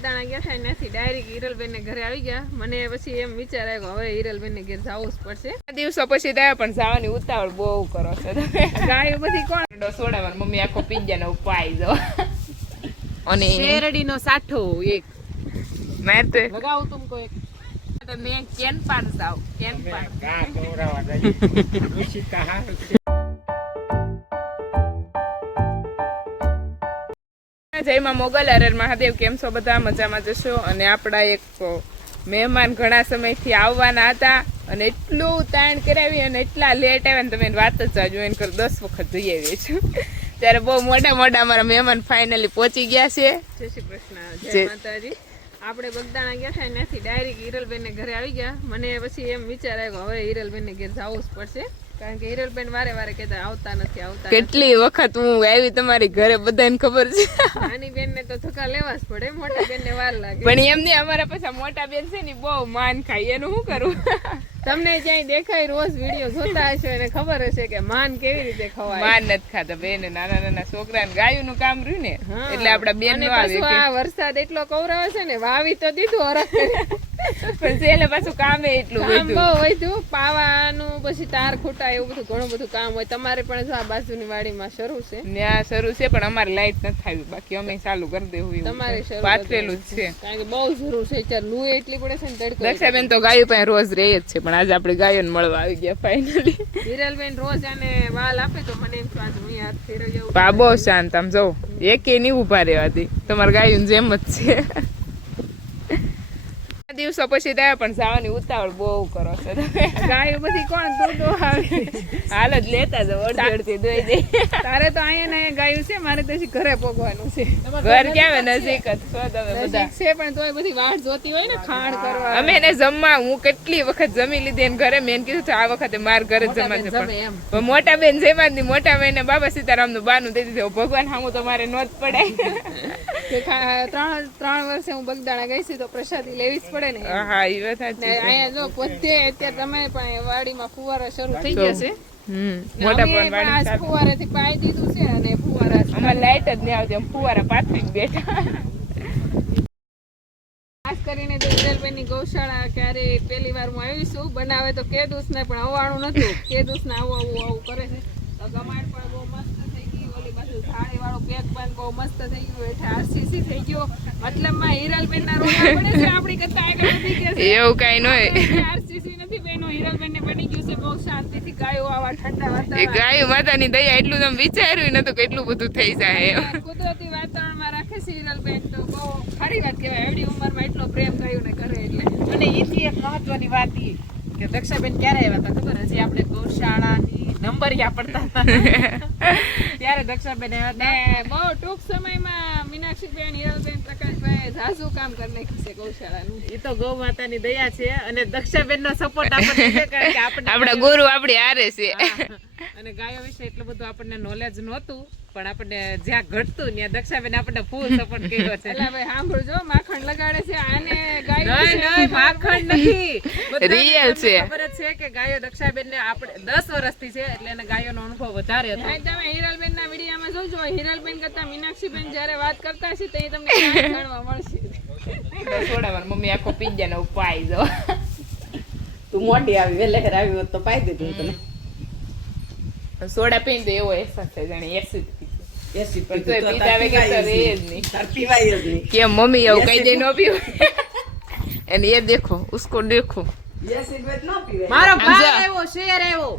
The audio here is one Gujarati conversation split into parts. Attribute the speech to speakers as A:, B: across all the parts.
A: બગદાણા ગયા હતા ત્યાંથી ડાયરેક્ટ હિરલબેન ને ઘરે આવી ગયા. મને પછી એમ વિચાર આવ્યો હવે હિરલબેન ને ઘેર જવું જ પડશે.
B: દિવસો પછી થયા પણ જવાની ઉતાવળ બહુ કરો છો તમે.
A: ગાયો બધી કોણ?
B: સોડામાં મમ્મી આખો પિઝા નો ઉપાય દો અને
A: શેરડી નો સાઠો એક.
B: મેં તો
A: લગાવું તુમકો એક.
B: મેં કેન પાડ જાવ કેન પાન? જયમાં મોગલ અરર મહાદેવ કેમ છો? બધા મજામાં જશો? અને આપણા એક મહેમાન ઘણા સમયથી આવવાના હતા અને એટલું તાણ કરાવી અને એટલા લેટ આવ્યા ને તમે વાત જ જાજો એને કર દસ વખત જઈ આવી છું ત્યારે બહુ મોટા મોટા અમારા મહેમાન ફાઇનલી પહોંચી ગયા છે.
A: જય શ્રી કૃષ્ણ.
B: જય
A: માતાજી. આપણે બગદાણા ગયા થાય ત્યાંથી ડાયરેક્ટ હિરલબેન ને ઘરે આવી ગયા. મને પછી એમ વિચાર આવ્યો હવે હિરલબેન ને ઘેર જવું જ પડશે. કારણ કે હિરલબેન વારે વારે કહેતા આવતા નથી આવતા
B: કેટલી વખત હું આવી તમારી ઘરે બધાને ખબર છે.
A: નાની બેન ને તો ધક્કા લેવા જ પડે મોટા બેન ને વાર લાગે.
B: પણ એમને અમારા પાછા મોટા બેન છે ને બહુ માન ખાય. એનું શું કરું?
A: તમને જ્યાં દેખાય રોજ વીડિયો જોતા હશો એને ખબર હશે કે માન કેવી રીતે ખવાય.
B: માન નથી ખાતા બેન નાના નાના છોકરા ને ગાયું નું કામ રહ્યું ને એટલે આપડા બેન
A: આ વરસાદ એટલો કવરાવે છે ને વાવી તો દીધું હરખ.
B: પણ છેલ્લે પાછું કામે એટલું
A: કામ બહુ વધ્યું. પાવાનું પછી તાર ખોટા એવું બધું ઘણું બધું કામ હોય. તમારે પણ જો આ બાજુની વાડીમાં શરૂ છે.
B: ત્યાં શરૂ છે પણ અમારે લાઈટ નથી આવી બાકી અમે ચાલુ કરી દેવું
A: તમારે. શરૂ
B: પાથરેલું જ છે.
A: કારણ કે બહુ જરૂર છે. ચાર લૂ એટલી પડે છે ને તડકો
B: દક્ષાબેન તો ગાયો પાસે રોજ રહે જ છે પણ આજે આપણે ગાયોને મળવા આવી ગયા ફાઇનલી
A: હિરલબેન રોજ આને વાલ આપે તો મને એમ તો આજ હું હાથ ફેરવ
B: બહુ શાંત આમ જો એકે નહીં ઊભા રહેવાતી. તમારે ગાયું જેમ જ છે. દિવસો પછી થયા પણ જવાની ઉતાવળ બહુ કરો છો તમે.
A: ગાયો બધી કોણ દૂધ આવે
B: હાલ જ લેતા જાઓ અડધી અડધી દોઈ દે.
A: તારે તો અહીંયા ને અહીંયા ગાયું છે મારે તો ઘરે પોગવાનું છે.
B: ઘર ક્યાં નજીક જ છો તમે બધા?
A: છે પણ તોય બધી વાટ જોતી હોય ને ખાણ કરવા
B: અમે એને જમવા હું કેટલી વખત જમી લીધી એને ઘરે મેં કીધું છે આ વખતે માર ઘરે જ જમા છે પણ મોટા બેન જેમાં મોટા બેન બાબા સીતારામનું બાનું દઈ દીધું. ભગવાન હું તો મારે નોંધ પડે
A: કે ત્રણ ત્રણ વર્ષે હું બગદાણા ગઈ છું તો પ્રસાદી લેવી જ પડે ને.
B: હા એ વાત સાચી.
A: અહીંયા જો પોતે અત્યારે તમે પણ વાડીમાં ફુવારા શરૂ થઈ ગયા છે.
B: મોટા પણ
A: પણ આ
B: વાડી
A: પાઈ દીધું છે અને ફુવારા
B: અમારે લાઈટ જ નહીં આવતી ફુવારા ફુવારા પાથરીને બેઠા.
A: ખાસ કરીને હિરલબેનની ગૌશાળા ક્યારે પહેલી વાર હું આવી છું બનાવે તો કેદુસ ને પણ અવાણું નતું કેદુસ ને આવું આવું આવું કરે છે. તો ગમાડ પણ બહુ મસ્ત થઈ ગઈ ઓલી વાળો પેક પણ બહુ મસ્ત થઈ ગયું હેઠે આરસીસી થઈ ગયો. મતલબમાં હિરલબેન ના રોડા પડે છે આપણી કરતા આગળ વધી ગયા છે.
B: એવું કઈ નો
A: આરસીસી નથી બેનો હિરલબેન ને બની ગયું છે બહુ શાંતિથી ગાયો આવા ઠંડા
B: એ
A: વાતાવરણ.
B: ગાયું માતાની દયા એટલું તમે વિચાર્યું નતું કે એટલું બધું થઈ જાય કુદરતી
A: કુદરતી વાતાવરણમાં રાખે છે હિરલબેન તો બહુ સારી વાત કહેવાય. એવડી ઉંમરમાં એટલો પ્રેમ ગાયું ને કરે એટલે.
C: અને એથી એક મહત્વની વાત એ કે દક્ષાબેન ક્યારે આવ્યા હતા ખબર હજી આપણે ગૌશાળાની નંબરિયા પડતા હતા. ત્યારે દક્ષાબેન આવ્યા
A: ને બહુ ટૂંક સમયમાં મીનાક્ષીબેન હિરલબેન પ્રકાશભાઈ ઝાઝુ કામ કરી નાખ્યું છે ગૌશાળાનું.
C: એ તો ગૌ માતાની દયા છે અને દક્ષાબેન નો સપોર્ટ આપણને
B: આપડા ગુરુ આપણી હારે છે.
C: અને ગાયો વિશે એટલું બધું આપણને નોલેજ નહોતું પણ આપણને જ્યાં ઘટતું ત્યાં દક્ષાબેન આપણને ફૂલ સપોર્ટ કર્યો છે.
A: એટલે ભાઈ સાંભળજો માખણ લગાડે છે આને ગાય
C: નહીં નહીં માખણ નથી.
B: Real છે.
C: ખબર છે કે ગાયો દક્ષાબેન ને આપણે દસ વર્ષથી છે એટલે એને ગાયોનો અનુભવ વધારે હતો.
A: તમે હિરલબેન ના વિડીયોમાં જોજો. હિરલબેન કરતા મીનાક્ષીબેન જ્યારે વાત કરતા હશે તો તમને જાણવા મળશે.
B: સોડામાં મમ્મી આખો પિઝા નો ઉપાય જો
D: તું મોટી આવી વેલેર આવી હોત તો પાઈ દીધું તને.
B: સોડા પીને તો એવો અહેસાસ થાય જાણે એસિડ
D: એસી
B: પણ તોય પીધા વગર તો રહે જ નહીં. કેમ મમ્મી એવું કઈ દે નો પીવું એને એ દેખો ઉસકો દેખો.
C: મારો ભાઈ આવ્યો શેર આવ્યો.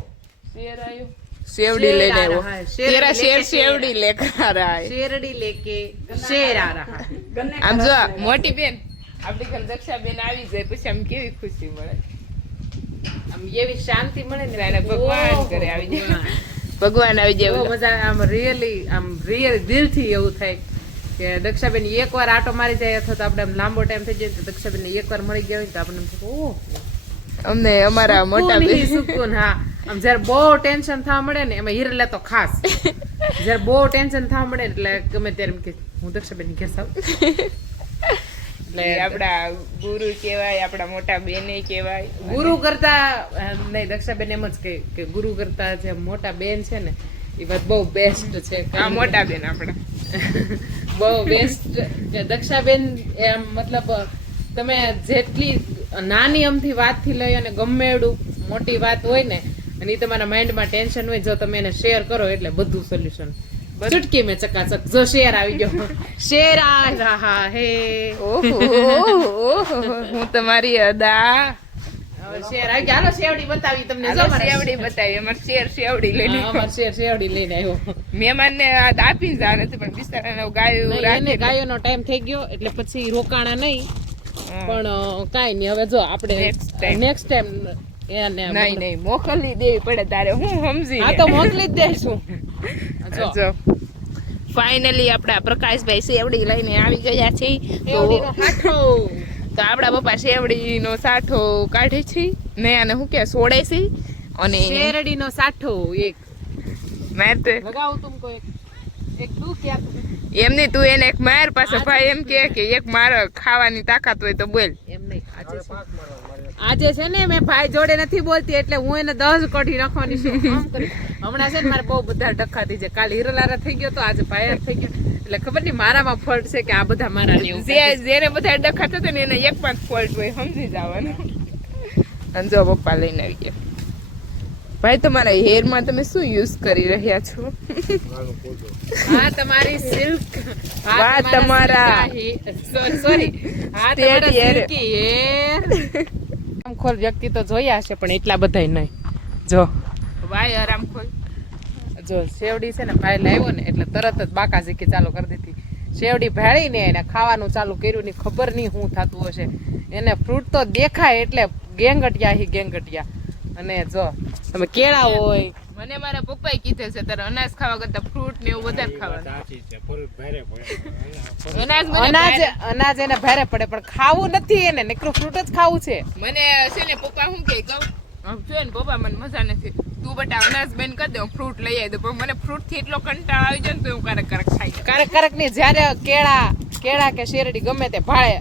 C: શેર
B: આવ્યો?
C: શેવડી લઈને આવ્યો.
B: તેરા શેર શેવડી લેખા રહા
C: શેરડી લેકે શેર આ રહા
B: આમ જો મોટી બેન આપડી ઘર દક્ષાબેન આવી જાય પછી આમ કેવી ખુશી મળે?
C: આમ એવી શાંતિ મળે ને
B: એને ભગવાન કરે આવી જાય.
C: ભગવાન.
B: આવી જાય
C: મજા આમ રિયલી આમ રિયલ દિલથી એવું થાય. કે દક્ષાબેન એકવાર આટો મારી જાય અથવા તો આપણે આમ લાંબો ટાઈમ થઈ જાય તો દક્ષાબેન એકવાર મળી ગયા હોય તો આપણને એમ ઓહ.
B: અમને અમારા મોટા
C: સુકૂન હા. આમ જ્યારે બહુ ટેન્શન થવા મળે ને એમાં હિરલા તો ખાસ. જ્યારે બહુ ટેન્શન થવા મળે એટલે ગમે ત્યારે એમ કે હું દક્ષાબેન ઘેર સાવ
B: એટલે આપડા ગુરુ કેવાય આપડા મોટા બેને કેવાય
C: ગુરુ કરતા નહીં દક્ષાબેન એમ જ કે ગુરુ કરતા જે મોટા બેન છે ને એ વાત બહુ બેસ્ટ છે.
B: આ મોટા બેન આપડા
C: બહુ બેસ્ટ દક્ષાબેન એમ મતલબ તમે જેટલી નાની અમથી વાતથી લઈ અને ગમે એવડું મોટી વાત હોય ને અને એ તમારા માઇન્ડમાં ટેન્શન હોય જો તમે એને શેર કરો એટલે બધું સોલ્યુશન ચુટકી મેં ચકાચક. જો શેર આવી ગયો. શેર આ રहा હે
B: ઓહો હું તમારી અદા
C: શેર આવી ગયા શેવડી બતાવી તમને જો
B: હાલો
C: મારે
B: શેવડી બતાવી. અમારે શેર શેવડી લઈને
C: હા, શેર શેવડી લઈને આવ્યો.
B: મહેમાનને આ આપીને જવા નથી પણ ગાયું
C: નહીં, એને
B: રાખી
C: ટાઈમ થઈ ગયો એટલે પછી રોકાણા નહીં. પણ અ, નહીં. હવે જો આપણે નેક્સ્ટ ટાઈમ
B: નહીં નહીં મોકલી દેવી પડે તારે. હું સમજી
C: આ તો મોકલી જ દઈશું જો.
B: ફાઇનલી આપણા પ્રકાશભાઈ શેવડી લઈને આવી ગયા છે. તો આપણા પપ્પા શેવડીનો સાઠો કાઢે છે ને અને શું કે સોડે છે અને
C: શેરડીનો સાઠો એક.
B: મેં તો
C: લગાવો તુમકો એક. એક દુ ક્યાં?
B: એમની તું એને એક માર પાસે ભાઈ એમ કે કે એક માર ખાવાની તાકાત હોય તો બોલ.
C: એમ નહીં આજે છે- આજે છે ને મેં ભાઈ જોડે નથી બોલતી એટલે હું એને દસ કઢી નાખવાની છું. હમણાં છે ને મારે બહુ બધા ડખાતી છે કાલ હીરોલારા થઈ ગયો તો આજે ભાઈ થઈ ગયો. એટલે ખબર નહીં મારામાં ફોલ્ટ છે કે આ બધા મારા
B: જે જેને બધા ડખાતો હતો ને એને એક પાંચ ફોલ્ટ હોય સમજી જવાનું. અને જો પપ્પા લઈને આવી ગયા. ભાઈ તમારા હેરમાં તમે શું યુઝ કરી રહ્યા છો?
C: હા તમારી સિલ્ક
B: હા તમારા.
C: સોરી હા તમારા
B: સિલ્કી
C: silky hair. વ્યક્તિ તો જોયા હશે પણ એટલા બધા નહીં. જો.
B: ભાઈ આરામ ખોલ.
C: જો શેવડી છે ને ભાઈ લાવ્યો ને એટલે તરત જ બાકા ઝીકી ચાલુ કરી દીધી. શેવડી ભાળીને એને ખાવાનું ચાલુ કર્યું ની ખબર નહીં શું થતું હશે. એને ફ્રૂટ તો દેખાય એટલે ગેંગટિયા હી ગેંગટિયા. અને જો તમે કેળા હોય
B: મને મારા પપ્પાએ કીધે છે તારે અનાજ ખાવા કરતા ફ્રૂટ ને એવું વધારે ખાવાનું. અનાજ
C: અનાજ એને ભારે પડે પણ ખાવું નથી એને નીકળું ફ્રૂટ જ ખાવું છે.
B: મને છે ને પપ્પા શું કે કહું જો ને પપ્પા મને મજા નથી. તું બટા અનાજ બેન કરી દે હું ફ્રૂટ લઈ આવી દઉં. પણ મને ફ્રૂટથી એટલો કંટાળ આવી જાય ને તો હું કારક કારક ખાઈ
C: કારક કારકની જ્યારે કેળા કેળા કે શેરડી ગમે તે ભાળે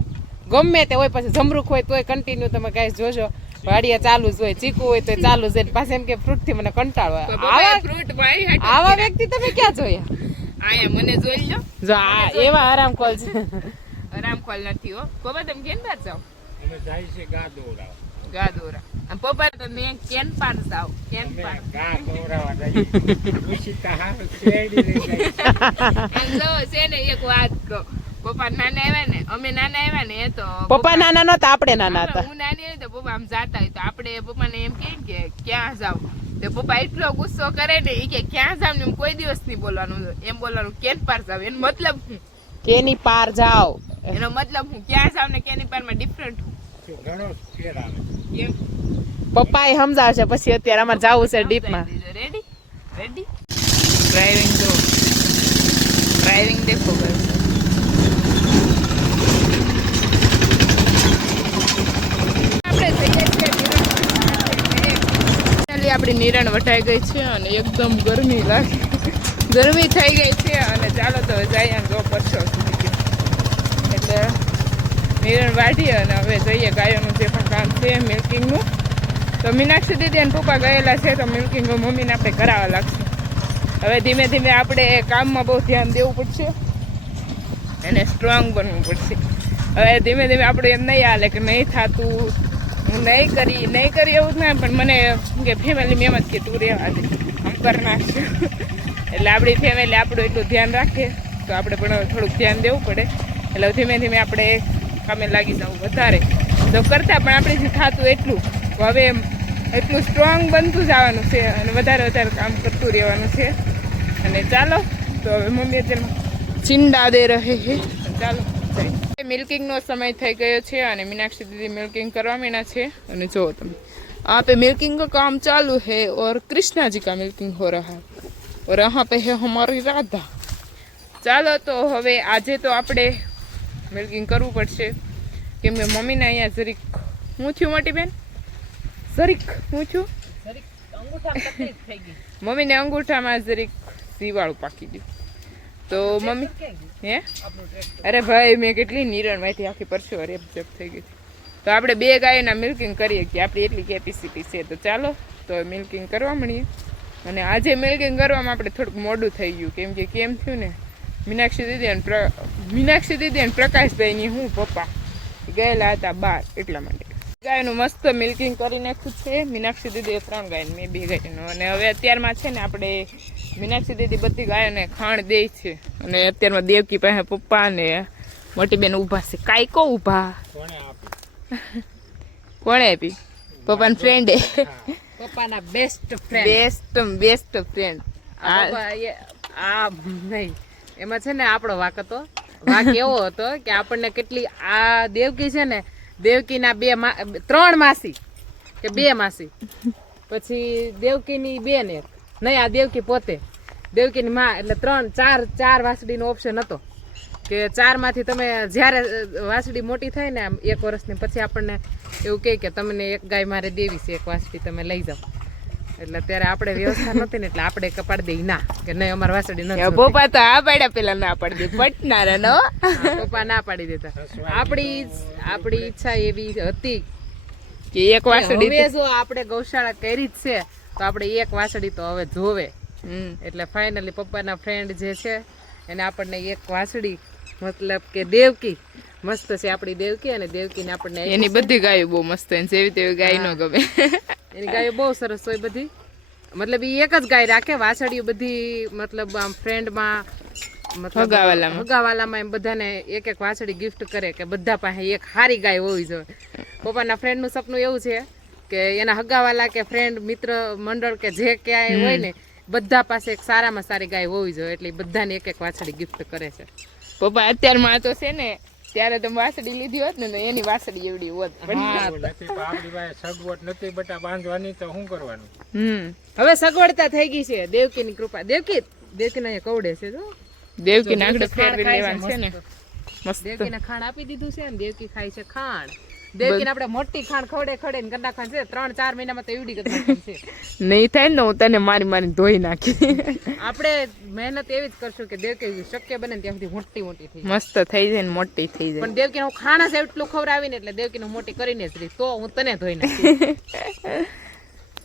C: ગમે તે હોય પછી જમરૂખ હોય તોય કન્ટિન્યુ તમે ગાઈસ જોજો. વાડીએ ચાલુ જ હોય ચીકુ હોય તો ચાલુ જ હોય. ને એમ કે ફ્રૂટથી મને કંટાળો આવે.
B: ફ્રૂટ
C: વ્યક્તિ તમે ક્યાં જોયા?
B: આયા મને જોઈ લો.
C: જો આ એવા આરામ કોલ છે.
B: આરામ કોલ નથી હો. પપ્પા તમે કેન પાર જાઓ? ગાદોરા અને પપ્પા તમે કેન પાર જાવ કેન પાર જાય જો છે ને એક વાત કહું. પપ્પા નાના આવ્યા ને અમે નાના આવ્યા ને એ તો
C: પપ્પા નાના નતા આપણે નાના હતા.
B: હું નાની હતી તો પપ્પા આમ જાતા હોય તો આપણે પપ્પાને એમ કહે કે ક્યાં જાવ? તો પપ્પા એટલો ગુસ્સો કરે ને એ કે ક્યાં જાવ ને એમ કોઈ દિવસ નહીં બોલવાનું. એમ બોલવાનું કેન પાર જાવ? એનો મતલબ હું.
C: કેની પાર જાવ?
B: એનો મતલબ હું ક્યાં જાવ ને કેની પારમાં ડિફરન્ટ એમ
C: પપ્પા એ સમજાવશે પછી અત્યારે અમારે જવું છે ડીપમાં
B: રેડી રેડી ડ્રાઇવિંગ જો ડ્રાઇવિંગ દેખો બસ આપણે થઈ ગયા છીએ ફાઇનલી આપણી નિરણ વટાઈ ગઈ છે અને એકદમ ગરમી લાગે. ગરમી થઈ ગઈ છે અને ચાલો તો જઈએ ગો પરસો એટલે નિરણ વાઢીએ અને હવે જઈએ ગાયોનું જે પણ કામ છે મિલ્કિંગનું તો મીનાક્ષી દીદી અને પપ્પા ગયેલા છે, તો મિલ્કિંગ મમ્મીને આપણે કરાવવા લાગશે. હવે ધીમે ધીમે આપણે કામમાં બહુ ધ્યાન દેવું પડશે અને સ્ટ્રોંગ બનવું પડશે. હવે ધીમે ધીમે આપણે એમ નહીં હાલે કે નહીં થતું હું નહીં કરી નહીં કરી એવું જ ના, પણ મને કે ફેમિલી મેમ જ કે તું રહેવા દે. આમ કરી નાખશું એટલે આપણી ફેમિલી આપણું એટલું ધ્યાન રાખે, તો આપણે પણ થોડુંક ધ્યાન દેવું પડે. એટલે ધીમે ધીમે આપણે કામે લાગી જવું વધારે. તો કરતાં પણ આપણે જે થતું એટલું હવે એટલું સ્ટ્રોંગ બનતું જવાનું છે અને વધારે વધારે કામ કરતું રહેવાનું છે. અને ચાલો, તો હવે મમ્મી અત્યારે ચિંડા દે રહે હે. ચાલો. મિલ્કિંગનો સમય થઈ ગયો છે અને મીનાક્ષી દીદી મિલ્કિંગ કરવા મીના છે અને જો તમે यहाँ पे मिल्किंग का काम चालू है और कृष्णा जी का मिल्किंग हो रहा है और यहाँ पे है हमारी राधा ચાલો તો હવે આજે તો આપણે મિલ્કિંગ કરવું પડશે કેમ કે મમ્મીને અહીંયા જરીક હું થયું મોટી બેન જરીક હું છું
C: અંગૂઠામાં તકલીફ થઈ ગઈ
B: મમ્મીને અંગૂઠામાં જરીક સિવાળું પાકી ગયું તો મમ્મી, હે? અરે ભાઈ, મેં કેટલી નિરણમાંથી આખી પરસો રેપઝેપ થઈ ગઈ તો આપણે બે ગાયના મિલ્કિંગ કરીએ કે આપણી એટલી કેપેસિટી છે. તો ચાલો, તો મિલ્કિંગ કરવા મળીએ. અને આજે મિલ્કિંગ કરવામાં આપણે થોડુંક મોડું થઈ ગયું. કેમ કે કેમ થયું ને? મીનાક્ષી દીદી અને મીનાક્ષી દીદી અને પ્રકાશભાઈની હું પપ્પા. ગયેલા હતા બાર, એટલા માટે. ગાયનું મસ્ત મિલ્કિંગ કરી નાખ્યું છે. મીનાક્ષી દીદીએ ત્રણ ગાય મેં બે ગાયનું. અને હવે અત્યારમાં છે ને આપણે મીનાક્ષી દીદી બધી ગાયોને ખાણ દે છે. અને અત્યારમાં દેવકી પાસે પપ્પા ને મોટી બેન ઊભા છે. કાંઈ કો ઊભા? કોણે આપી? પપ્પાના ફ્રેન્ડે
C: પપ્પાના best friend
B: best best friend
C: આ પપ્પા આ નહીં. એમાં છે ને આપણો વાક હતો. વાક એવો હતો કે આપણને કેટલી આ દેવકી છે ને દેવકીના બે મા ત્રણ માસી. કે બે માસી. પછી દેવકીની બેન એક. નહીં આ દેવકી પોતે. દેવકીની માં એટલે ત્રણ ચાર ચાર વાસડીનો ઓપ્શન હતો. કે ચારમાંથી તમે જ્યારે વાસડી મોટી થાય ને એક વર્ષની પછી આપણને એવું કહે કે તમને એક ગાય મારે દેવી છે એક વાસડી તમે લઈ જાઓ. એટલે ત્યારે આપણે વ્યવસ્થા નથી ને એટલે આપણે કપાડ દઈ ના કે નહીં અમારે વાસડી નથી.
B: પપ્પા તો આ પાડ્યા પેલા ના પાડી દે પટનારા નો
C: પપ્પા ના પાડી દેતા. આપણી આપણી ઈચ્છા એવી હતી
B: કે એક વાસડી
C: હવે જો આપણે ગૌશાળા કરી જ છે તો આપણે એક વાસડી તો હવે જોવે. એટલે ફાઇનલી પપ્પાના ફ્રેન્ડ જે છે એને આપણને એક વાસળી મતલબ કે દેવકી મસ્ત છે આપણી દેવકી અને દેવકીને આપણને
B: એની બધી ગાયો બહુ મસ્ત હોય જેવી તેવી ગાય નો ગમે.
C: એની ગાયો બહુ સરસ હોય બધી. મતલબ એ એક જ ગાય રાખે વાસળીઓ બધી મતલબ આમ ફ્રેન્ડમાં
B: હગાવાલામાં.
C: હગાવાલામાં એમ બધાને એક એક વાછડી ગિફ્ટ કરે કે બધા પાસે એક સારી ગાય હોવી જોઈએ. પપ્પાના ફ્રેન્ડનું સપનું એવું છે કે એના હગાવાલા કે ફ્રેન્ડ મિત્ર મંડળ કે જે ક્યાંય હોય ને બધા પાસે એક સારામાં સારી ગાય હોવી જોઈએ એટલે બધાને એક એક વાછડી ગિફ્ટ કરે છે.
B: પપ્પા અત્યારમાં આ તો છે ને ત્યારે તો વાસળી લીધી હોત ને એની વાસળી એવડી હોત.
E: સગવડ નથી બટા બાંધવાની તો શું કરવાનું?
B: હમ.
C: હવે સગવડતા થઈ ગઈ છે દેવકી ની કૃપા. દેવકી દેવકી ના કવડે છે જો.
B: દેવકી નાગડે
C: દેવકી
B: ફેરવી લેવાનું છે ને.
C: મસ્ત.
B: મસ્ત.
C: દેવકીને ખાણ આપી દીધું છે ને દેવકી ખાય છે ખાણ. દેવકીને આપણે મોટી ખાણ ખવડે ખવડે ને ગંદા ખાણ છે. ત્રણ ચાર મહિનામાં તો એવડી ગંદા છે.
B: નહીં થાય ને હું તને મારી મારી ધોઈ નાખી.
C: આપણે મહેનત એવી જ કરશું કે દેવકી શક્ય બને ત્યાં સુધી મોટી મોટી થઈ
B: મસ્ત થઈ જાય ને મોટી થઈ જાય.
C: પણ દેવકીને હું ખાણા જ એટલું ખવડાવીને એટલે દેવકીને મોટી કરીને જ રહી. તો હું તને ધોઈ નાખીશ.